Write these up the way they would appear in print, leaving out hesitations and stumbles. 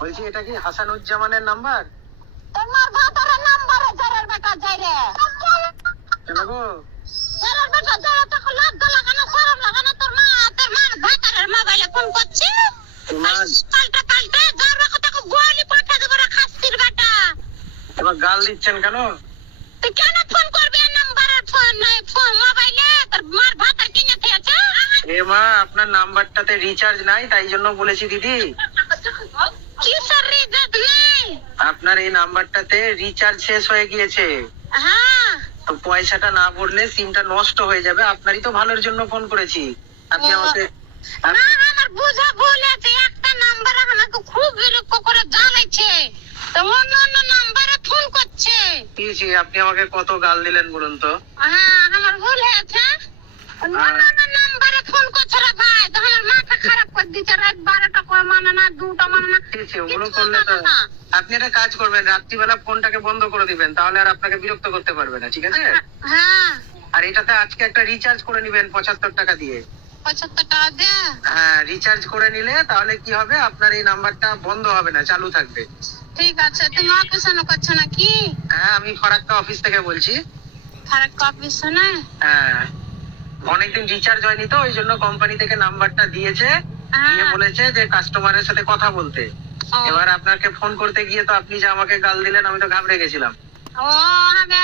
বলছি এটা কি হাসানুজ্জামানের নাম্বার? তোমার ভাতারের নাম্বারে জারের বেটা যাই রে। কেন গো? জারের বেটা যারা তো লজ্জা লাগানো শরম লাগানো তোর মা ভাতারের মোবাইলে ফোন করছে। তোমার পাল্টা যারা কথা গোয়ালি পাঠা দেব রে খাসির বেটা। তোমার গাল দিচ্ছেন কেন? তুই কেন ফোন করবি এই নাম্বারে ফোন মোবাইলে তোর মার ভাতার কিনে দিয়েছে? এ মা আপনার নাম্বারটাতে রিচার্জ নাই তাই জন্য বলেছি দিদি। কি স্যার রিচার্জ নেই? আপনার এই নাম্বারটাতে রিচার্জ শেষ হয়ে গিয়েছে। হ্যাঁ তো পয়সাটা না ভরলে সিমটা নষ্ট হয়ে যাবে। আপনারই তো ভালোর জন্য ফোন করেছি। আপনি আমাকে না আমার বুঝা ভুল আছে। একটা নাম্বার আমাকে খুব বিরক্ত করে জ্বালাইছে, তো অন্য নাম্বারে ফোন করছে। দিয়েছি, আপনি আমাকে কত গাল দিলেন বলুন তো? হ্যাঁ আমার ভুল হয়েছে। অন্য নাম্বারে ফোন করছে রে ভাই, তো আমার মাথা খারাপ করে দিচ্ছে। রাত 12টা করে মানে না, 2টা মানে না। দিয়েছি, ওগুলো করলে তো আপনি একটা কাজ করবেন, রাত্রিবেলা ফোনটাকে বন্ধ করে দিবেন, তাহলে আর আপনাকে বিরক্ত করতে পারবে না, ঠিক আছে? হ্যাঁ আর এটাতে আজকে একটা রিচার্জ করে নিবেন 75 টাকা দিয়ে। 75 টাকা দে। হ্যাঁ, রিচার্জ করে নিলে তাহলে কি হবে, আপনার এই নাম্বারটা বন্ধ হবে না, চালু থাকবে। ঠিক আছে। তুমি অফিসে করছো নাকি? হ্যাঁ, আমি ফরাক্কা অফিস থেকে বলছি। ফারাক্কা অফিসে না? হ্যাঁ, অনেকদিন রিচার্জ হয়নি তো, ওই জন্য কোম্পানি থেকে নাম্বারটা দিয়েছে, দিয়ে বলেছে যে কাস্টমারের সাথে কথা বলতে। এবার আপনাকে ফোন করতে গিয়ে তো আপনি যে আমাকে গাল দিলেন, আমি তো ঘাবড়ে গেছিলাম। ও আমি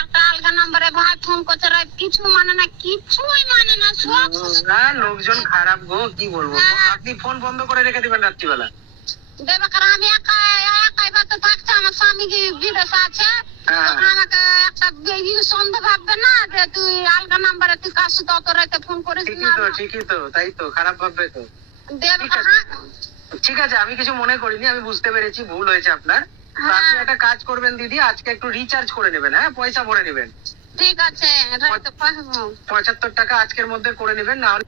একটা আলগা নাম্বারে ভাই ফোন করছে রে, কিছু মানে না, কিছুই মানে না। সব না, লোকজন খারাপ গো, কি বলবো। আপনি ফোন বন্ধ করে রেখে দিবেন রাত্রিবেলা। দেবে কারণ আমি একাই বাড়িতে থাকছি, আমার স্বামী কি বিদেশে আছে। তখন আমাকে একটা সন্দেহ ভাববে না যে তুই আলগা নাম্বারে তুই কার সাথে অত রাতে ফোন করিস না। ঠিকই তো, তাই তো, খারাপ ভাববে তো। দেবে ঠিক আছে, আমি কিছু মনে করিনি, আমি বুঝতে পেরেছি ভুল হয়েছে আপনার। তো আপনি একটা কাজ করবেন দিদি, আজকে একটু রিচার্জ করে নেবেন। হ্যাঁ, পয়সা ভরে নেবেন। ঠিক আছে, রাতে পাঠাবো। 75 টাকা আজকের মধ্যে করে নেবেন, না হলে